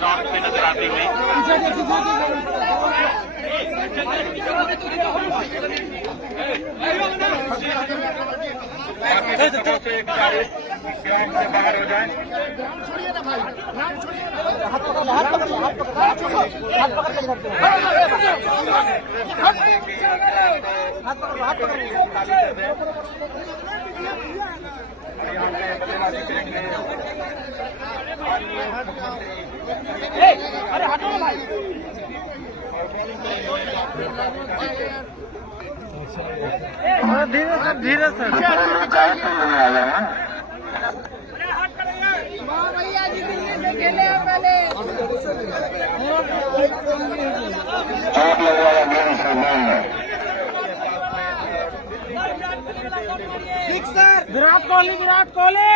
Ground पे नजर आती हुई ग्राउंड से बाहर हो जाए। छोड़िए ना भाई, छोड़िए ना, हाथ पकड़, अरे हटो भाई। धीरे सर, धीरे सर। भैया जी दिल्ली से खेले हैं पहले। विराट कोहली, विराट कोहली।